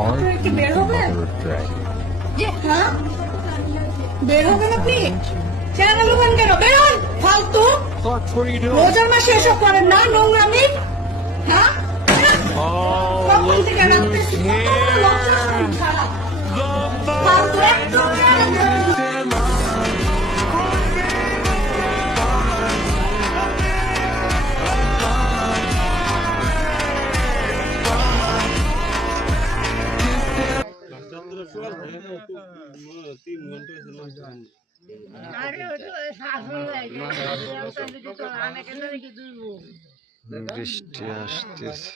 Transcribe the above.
আপনারা কি বের হবেন? যে হ্যাঁ বের হবেন আপনি? চ্যানেল হবেন কেন? বেরোন ফালতু। রোজার মাসে এসব করেন না, নোংরামি। হ্যাঁ কখন থেকে রাখতেছি, কত বড় লজ্জা শরম খারাপ। ফালতু একদম চ্যানেল ধরবেন না। বৃষ্টি আসতেছে।